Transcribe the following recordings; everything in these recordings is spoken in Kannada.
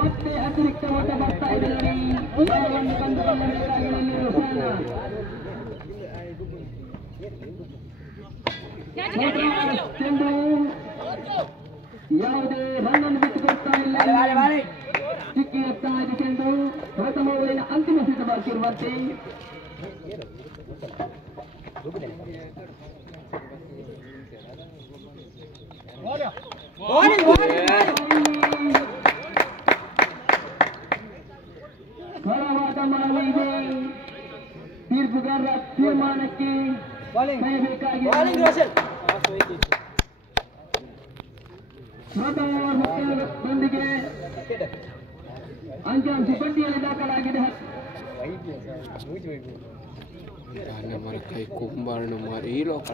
ಮತ್ತೆ ಅತಿರಿಕ್ತ ಓಟ ಬರ್ತಾ ಇದ್ದಾರೆ. ಚೆಂಡು ಯಾವುದೇ ರನ್ನನ್ನು ಬಿಟ್ಟುಕೊಡ್ತಾ ಇಲ್ಲ. ಚಿಕ್ಕಿ ಎತ್ತಾ ಇದೆ ಚೆಂಡು. ಪ್ರಥಮ ಓವರಿನ ಅಂತಿಮ ಸಿದ್ಧವಾಗಿರುವಂತೆ ಬಲವಾದ ಮನವಿ ಇದೆ. ತೀರ್ಪುಗಾರರ ತೀರ್ಮಾನಕ್ಕೆ ಕಾಯಬೇಕಾಗಿದೆ. ಪ್ರಥಮದೊಂದಿಗೆ ಅಂಕಿಅಂಶ ಪಟ್ಟಿಯಲ್ಲಿ ದಾಖಲಾಗಿದೆ. ಕೈ ಕುಂಬಾರಣ ಮಾರಿ ಈ ಲೋಕ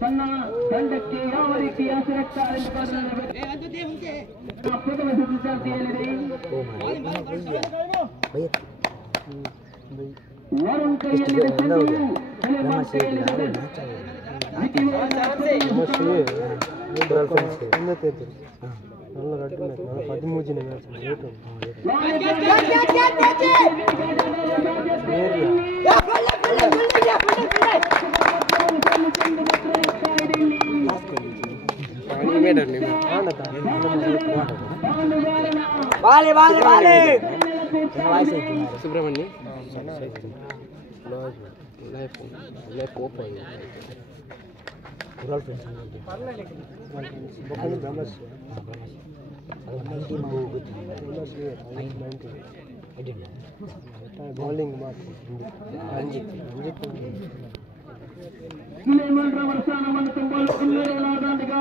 ತನ್ನ ತಂಡಕ್ಕೆ ಯಾವ ರೀತಿ ಹೆಸರಿಟ್ಟಾರೆ ಪ್ರಥಮ ಸಿದ್ಧಾಂತಿಯಲ್ಲಿದೆ. ವರುಣ್ ಕೈಯಲ್ಲಿ ಸುಬ್ರಹ್ಮಣ್ಯ ಬೌಲಿಂಗ್ ಸುಲೇಮಾನ್ ರವರ ಸ್ಥಾನವನ್ನು ತುಂಬಲು ಹಿನ್ನೆಲೆಯಾದಾಗ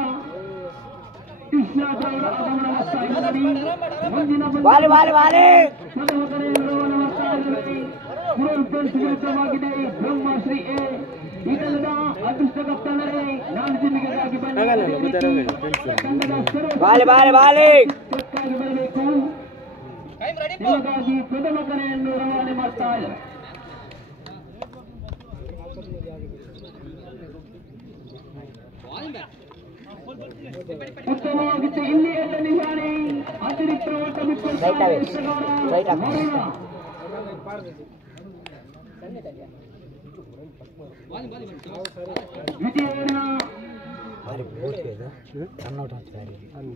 ಕೃಷ್ಣಾಚಾರ್ಯ ಆಗಮನವಾಗ್ತಾ ಇದ್ದಾರೆ. ಮುಂದಿನ ವಿರುದ್ಧವಾಗಿದೆ. ಬ್ರಹ್ಮಶ್ರೀ ಎ ಇದಲ್ಲದ ಅದೃಷ್ಟ ಕಪ್ತಾನರೇ ನಾನು ಜಿಮ್ಮಿಗಾಗಿ ಬರಬೇಕು. ಹೀಗಾಗಿ ಪ್ರಥಮ ಕರೆಯನ್ನು ರವಾನೆ ಮಾಡ್ತಾ ಇದ್ದಾರೆ. ಉತ್ತಮವಾಗಿತ್ತು. ಇಲ್ಲಿ ಎದ್ದ ನಿಶಾನೆ ಅತಿರಿಕ್ತ ಓಟ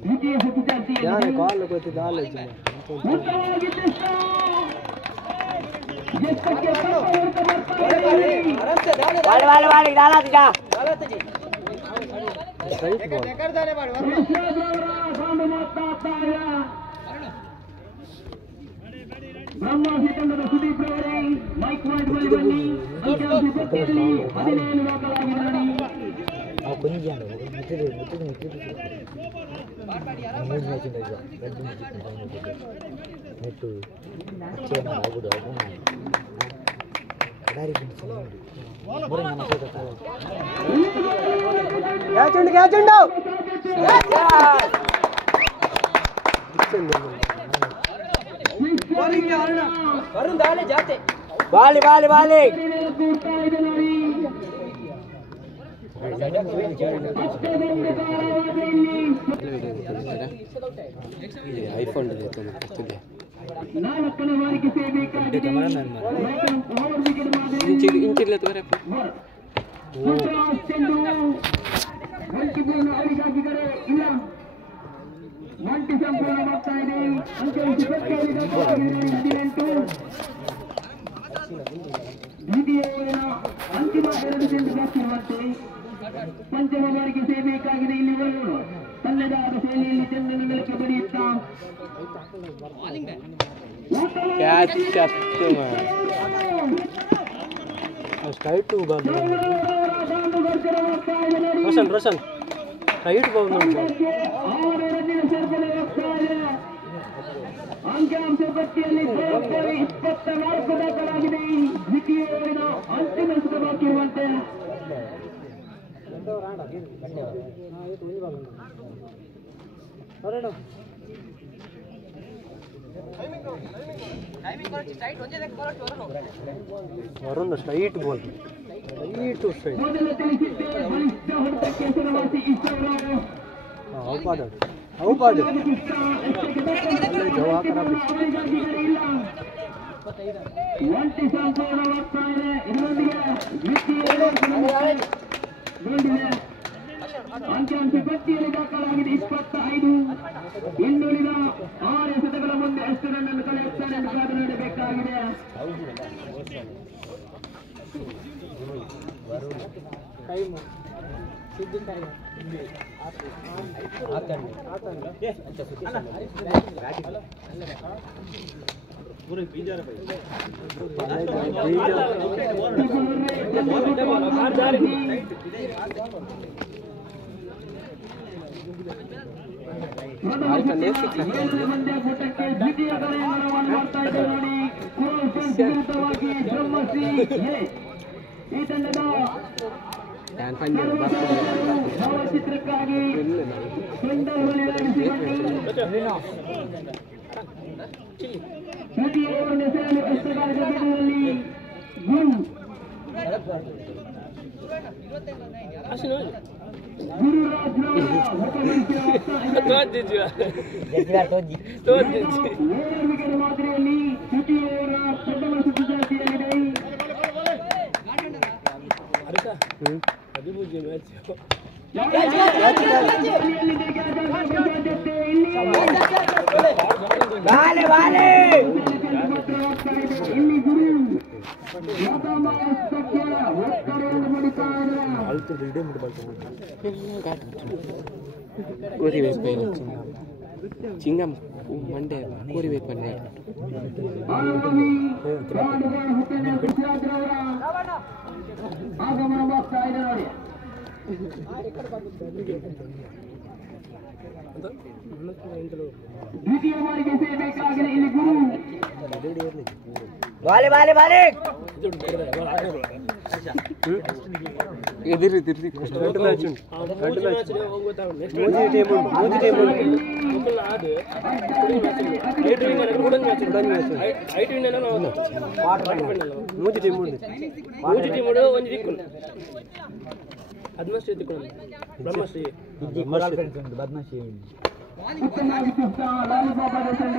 ದ್ವಿತೀಯ ಸಿದ್ಧಾಂತಿ ಬ್ರಹ್ಮಾಸಿ ತಂಡದ ಸುದೀಪ್ ರವರೇ ಮೈಕ್ ಪಾಯಿಂಟ್ ಬಳಿ ಬನ್ನಿ. ಅಂಕಿಅಂಶ ಪಟ್ಟಿಯಲ್ಲಿ 17 ದಾಖಲಾಗಿದ್ದಾರೆ. ಐಫೋನ್ ನಾಲ್ಕನೇ ಬಾರಿಗೆ ಸೇರ್ಬೇಕಾಗಿದೆ ಇಂಚಿಲ್ಲ ತೋರ ಚೆಂಡು ಅವರಿಗಾಗಿ ಕಡೆ ಇಲ್ಲ ಮಂಟಿ ಸಂಪೂರ್ಣವಾಗ್ತಾ ಇದೆ ದ್ವಿತೀಯ ಅಂತಿಮ 2 ಚೆಂಡು ಬಾಕಿರುವಂತೆ ಪಂಚಮ ಬಾರಿಗೆ ಸೇರ್ಬೇಕಾಗಿದೆ ಇಲ್ಲಿ ತನ್ನದಾದ ಶೈಲಿಯಲ್ಲಿ ಚೆಂಡನ್ನು ನೆಲಕ್ಕೆ ಬಡಿಯುತ್ತಾ ಸ್ಟ್ರೈಟ್ ರೋಷನ್ ಸ್ಟ್ರೈಟ್ ಅಂಕಿಅಂಶ ಪಟ್ಟಿಯಲ್ಲಿ 24 ದಾಖಲಾಗಿದೆ ದ್ವಿತೀಯ ಅಂತಿಮ ಬಾಕಿರುವಂತೆ ವರುಣ್ ಸ್ಟ್ರೈಟ್ ಬಾಲ್ ಮೊದಲ ತಿಳಿಸಿದ್ದೆ ಬಲಿಷ್ಠ ಹೊಡೆತಕ್ಕೆ ಹೆಸರುವಾಸಿ ಈಶ್ವರರಾವ್ ಒಂಟಿ ಸಂಪೂರ್ಣವಾಗ್ತಾ ಇದೆ ಇದರೊಂದಿಗೆ ಅಂಕಿಅಂಶ ಪಟ್ಟಿಯಲ್ಲಿ ದಾಖಲಾಗಿದೆ 25 ಇನ್ನುಳಿದ 6 ಎಸೆತಗಳ ಮುಂದೆ ಎಷ್ಟು ರನ್ನನ್ನು ಕಳೆಯುತ್ತಾರೆ ಎಂದು ಕಾದು ನೋಡಬೇಕಾಗಿದೆ ಕೂಟಕ್ಕೆ ದ್ವಿತೀಯ ಕಾರ್ಯಕ್ರಮವನ್ನು ಮಾಡ್ತಾ ಇದ್ದಾರೆ ನೋಡಿ ವಿರುದ್ಧವಾಗಿ ಬ್ರಹ್ಮಶ್ರೀ ಈ ತಂಡದ ಭಾವಚಿತ್ರಕ್ಕಾಗಿ ದ್ವಿತೀಯ ಹೆಸರನ್ನು ಅಷ್ಟಗಾರದಲ್ಲಿ ಗುರು ಮಾದರಿಯಲ್ಲಿ ದ್ವಿತೀಯವರ ಪ್ರಥಮ ಸುದ್ದಿಯಾಗಿದೆ ಇಲ್ಲಿ ಗುರು ಚಿಂಗಂ ಮಂಡೆ ಕೋರಿಬೇಕು ಬಂದೆ ಆಗಮನವಾಗ್ತಾ ಇದೆ ನೋಡಿ ದ್ವಿತೀಯ ಬಾರಿಗೆ ಸೇರ್ಬೇಕಾಗಿದೆ ಇಲ್ಲಿ ಗುರು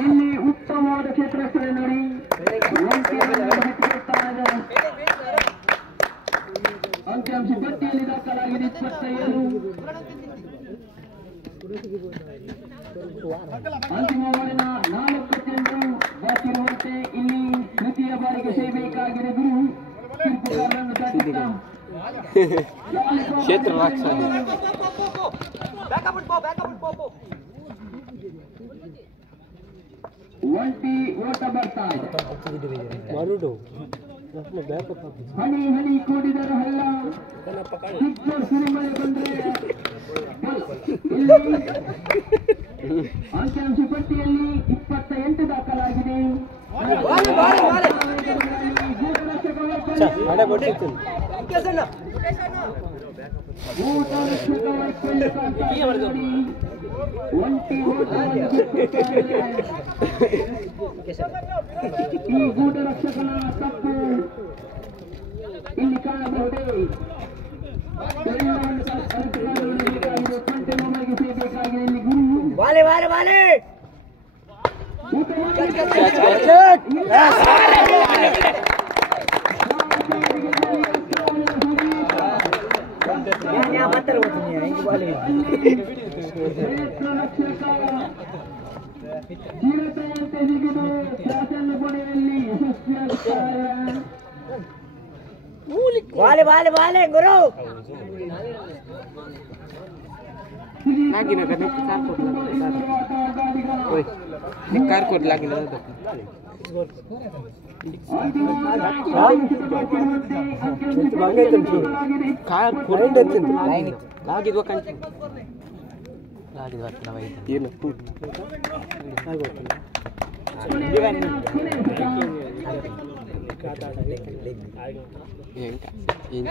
ಇಲ್ಲಿ ಉತ್ತಮವಾದ ಕ್ಷೇತ್ರ ನೋಡಿ ಅಂಕಿಅಂಶ ಪಟ್ಟಿಯಲ್ಲಿ ದಾಖಲಾಗಿದೆ 25 ಅಂತಿಮ ಓವರಿನ 4 ಚೆಂಡು ಬಾಕಿರುವಂತೆ ಇಲ್ಲಿ ತೃತೀಯ ಬಾರಿಗೆ ಸೇರ್ಬೇಕಾಗಿದೆ ಗುರು ಕ್ಷೇತ್ರ ರಾಕ್ಷಸ ಒಂಟಿ ಓಟ ಬರ್ತಾ ಇದೆ ಹನಿ ಹನಿ ಕೂಡಿದರು ಹಳ್ಳ ಸುರಿಮಳೆ ಬಂದ್ರೆ ಅಂಕಿಅಂಶ ಪಟ್ಟಿಯಲ್ಲಿ 28 ದಾಖಲಾಗಿದೆ ಒಂಟಿ ಈ ಗೂಢ ರಕ್ಷಕನ ತಪ್ಪು ಇಲ್ಲಿ ಕಾಣಬಹುದೇ ಬಾಲೆ ಬಾಲೆ ಬಾಲೆ ಗುರು lagi nak kena oi ni karkot lagi nak lagi dua kan lagi dua kena baik dia nak put yang